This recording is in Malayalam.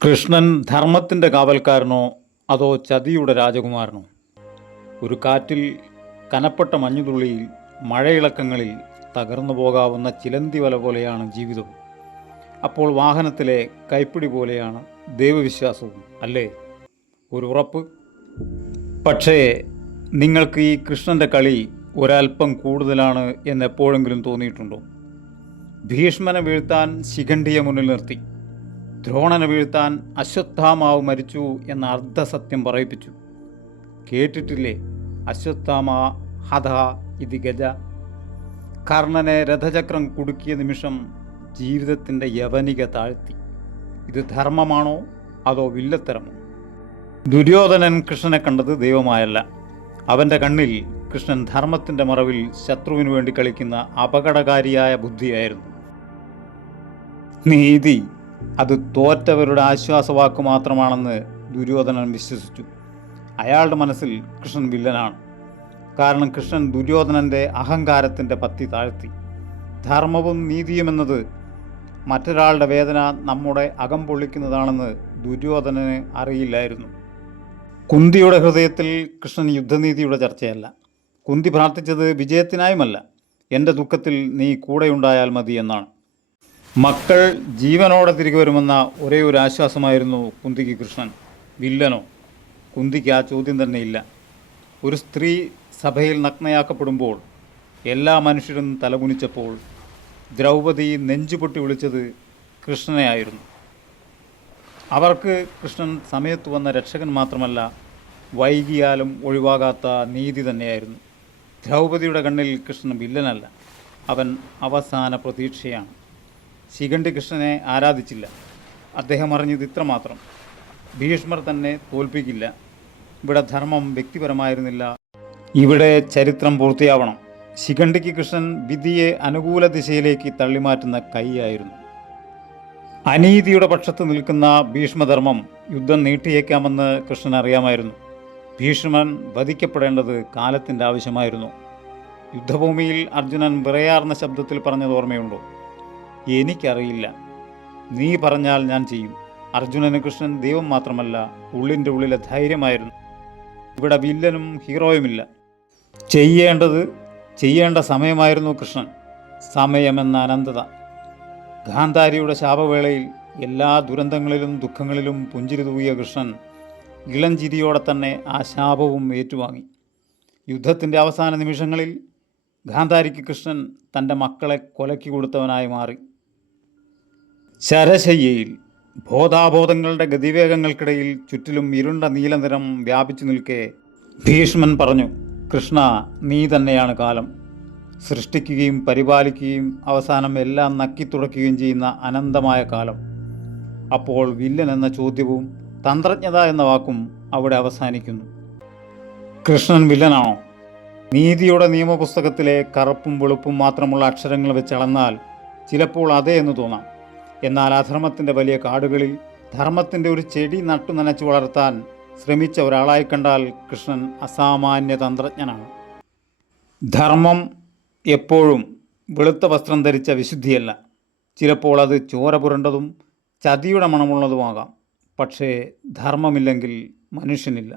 കൃഷ്ണൻ ധർമ്മത്തിൻ്റെ കാവൽക്കാരനോ അതോ ചതിയുടെ രാജകുമാരനോ? ഒരു കാറ്റിൽ, കനപ്പെട്ട മഞ്ഞുതുള്ളിയിൽ, മഴയിളക്കങ്ങളിൽ തകർന്നു പോകാവുന്ന ചിലന്തി വല പോലെയാണ് ജീവിതവും. അപ്പോൾ വാഹനത്തിലെ കൈപ്പിടി പോലെയാണ് ദൈവവിശ്വാസവും, അല്ലേ? ഒരു ഉറപ്പ്. പക്ഷേ നിങ്ങൾക്ക് ഈ കൃഷ്ണൻ്റെ കളി ഒരൽപ്പം കൂടുതലാണ് എന്നെപ്പോഴെങ്കിലും തോന്നിയിട്ടുണ്ടോ? ഭീഷ്മനെ വീഴ്ത്താൻ ശിഖണ്ഡിയെ മുന്നിൽ നിർത്തി, ദ്രോണനെ വീഴ്ത്താൻ അശ്വത്ഥാമാവ് മരിച്ചു എന്ന അർദ്ധസത്യം പറയിപ്പിച്ചു. കേട്ടിട്ടില്ലേ അശ്വത്ഥാമ ഹത ഇതി ഗജ? കർണനെ രഥചക്രം കുടുക്കിയ നിമിഷം ജീവിതത്തിൻ്റെ യവനിക താഴ്ത്തി. ഇത് ധർമ്മമാണോ അതോ വില്ലത്തരമോ? ദുര്യോധനൻ കൃഷ്ണനെ കണ്ടത് ദൈവമായല്ല. അവൻ്റെ കണ്ണിൽ കൃഷ്ണൻ ധർമ്മത്തിൻ്റെ മറവിൽ ശത്രുവിനു വേണ്ടി കളിക്കുന്ന അപകടകാരിയായ ബുദ്ധിയായിരുന്നു. നീതി അത് തോറ്റവരുടെ ആശ്വാസവാക്ക് മാത്രമാണെന്ന് ദുര്യോധനൻ വിശ്വസിച്ചു. അയാളുടെ മനസ്സിൽ കൃഷ്ണൻ വില്ലനാണ്. കാരണം കൃഷ്ണൻ ദുര്യോധനൻ്റെ അഹങ്കാരത്തിൻ്റെ പത്തി താഴ്ത്തി. ധർമ്മവും നീതിയുമെന്നത് മറ്റൊരാളുടെ വേദന നമ്മുടെ അകം പൊള്ളിക്കുന്നതാണെന്ന് ദുര്യോധനന് അറിയില്ലായിരുന്നു. കുന്തിയുടെ ഹൃദയത്തിൽ കൃഷ്ണൻ യുദ്ധനീതിയുടെ ചർച്ചയല്ല. കുന്തി പ്രാർത്ഥിച്ചത് വിജയത്തിനായുമല്ല, എൻ്റെ ദുഃഖത്തിൽ നീ കൂടെയുണ്ടായാൽ മതി എന്നാണ്. മക്കൾ ജീവനോടെ തിരികെ വരുമെന്ന ഒരേ ഒരു ആശ്വാസമായിരുന്നു കുന്തിക്ക് കൃഷ്ണൻ. വില്ലനോ? കുന്തിക്ക് ആ ചോദ്യം തന്നെ ഇല്ല. ഒരു സ്ത്രീ സഭയിൽ നഗ്നയാക്കപ്പെടുമ്പോൾ എല്ലാ മനുഷ്യരും തലകുനിച്ചപ്പോൾ ദ്രൗപദി നെഞ്ചുപൊട്ടി വിളിച്ചത് കൃഷ്ണനെയായിരുന്നു. അവർക്ക് കൃഷ്ണൻ സമയത്ത് വന്ന രക്ഷകൻ മാത്രമല്ല, വൈകിയാലും ഒഴിവാകാത്ത നീതി തന്നെയായിരുന്നു. ദ്രൗപദിയുടെ കണ്ണിൽ കൃഷ്ണൻ വില്ലനല്ല, അവൻ അവസാന പ്രതീക്ഷയാണ്. ശിഖണ്ഡി കൃഷ്ണനെ ആരാധിച്ചില്ല. അദ്ദേഹം അറിഞ്ഞത് ഇത്രമാത്രം: ഭീഷ്മർ തന്നെ തോൽപ്പിക്കില്ല. ഇവിടെ ധർമ്മം വ്യക്തിപരമായിരുന്നില്ല, ഇവിടെ ചരിത്രം പൂർത്തിയാവണം. ശിഖണ്ഡിക്ക് കൃഷ്ണൻ വിധിയെ അനുകൂല ദിശയിലേക്ക് തള്ളിമാറ്റുന്ന കൈയായിരുന്നു. അനീതിയുടെ പക്ഷത്ത് നിൽക്കുന്ന ഭീഷ്മധർമ്മം യുദ്ധം നീട്ടിയേക്കാമെന്ന് കൃഷ്ണൻ അറിയാമായിരുന്നു. ഭീഷ്മൻ വധിക്കപ്പെടേണ്ടത് കാലത്തിൻ്റെ ആവശ്യമായിരുന്നു. യുദ്ധഭൂമിയിൽ അർജുനൻ വിറയാർന്ന ശബ്ദത്തിൽ പറഞ്ഞത് ഓർമ്മയുണ്ടോ? എനിക്കറിയില്ല, നീ പറഞ്ഞാൽ ഞാൻ ചെയ്യും. അർജുനന് കൃഷ്ണൻ ദൈവം മാത്രമല്ല, ഉള്ളിൻ്റെ ഉള്ളിലെ ധൈര്യമായിരുന്നു. ഇവിടെ വില്ലനും ഹീറോയുമില്ല. ചെയ്യേണ്ട സമയമായിരുന്നു കൃഷ്ണൻ. സമയമെന്ന അനന്തത. ഗാന്ധാരിയുടെ ശാപവേളയിൽ എല്ലാ ദുരന്തങ്ങളിലും ദുഃഖങ്ങളിലും പുഞ്ചിരി തൂകിയ കൃഷ്ണൻ ഇളംചിരിയോടെ തന്നെ ആ ശാപവും ഏറ്റുവാങ്ങി. യുദ്ധത്തിൻ്റെ അവസാന നിമിഷങ്ങളിൽ ഗാന്ധാരിക്ക് കൃഷ്ണൻ തൻ്റെ മക്കളെ കൊലയ്ക്ക് കൊടുത്തവനായി മാറി. ശരശയ്യയിൽ ബോധാബോധങ്ങളുടെ ഗതിവേഗങ്ങൾക്കിടയിൽ ചുറ്റിലും ഇരുണ്ട നീലനിറം വ്യാപിച്ചു നിൽക്കെ ഭീഷ്മൻ പറഞ്ഞു, കൃഷ്ണ, നീ തന്നെയാണ് കാലം. സൃഷ്ടിക്കുകയും പരിപാലിക്കുകയും അവസാനം എല്ലാം നക്കിത്തുടയ്ക്കുകയും ചെയ്യുന്ന അനന്തമായ കാലം. അപ്പോൾ വില്ലൻ എന്ന ചോദ്യവും തന്ത്രജ്ഞത എന്ന വാക്കും അവിടെ അവസാനിക്കുന്നു. കൃഷ്ണൻ വില്ലനാണോ? നീതിയുടെ നിയമപുസ്തകത്തിലെ കറുപ്പും വെളുപ്പും മാത്രമുള്ള അക്ഷരങ്ങൾ വെച്ചളന്നാൽ ചിലപ്പോൾ അതേ എന്ന് തോന്നാം. എന്നാൽ അധർമ്മത്തിൻ്റെ വലിയ കാടുകളിൽ ധർമ്മത്തിൻ്റെ ഒരു ചെടി നട്ടു നനച്ചു വളർത്താൻ ശ്രമിച്ച ഒരാളായി കണ്ടാൽ കൃഷ്ണൻ അസാമാന്യ തന്ത്രജ്ഞനാണ്. ധർമ്മം എപ്പോഴും വെളുത്ത വസ്ത്രം ധരിച്ച വിശുദ്ധിയല്ല. ചിലപ്പോൾ അത് ചോര പുരണ്ടതും ചതിയുടെ മണമുള്ളതുമാകാം. പക്ഷേ ധർമ്മമില്ലെങ്കിൽ മനുഷ്യനില്ല.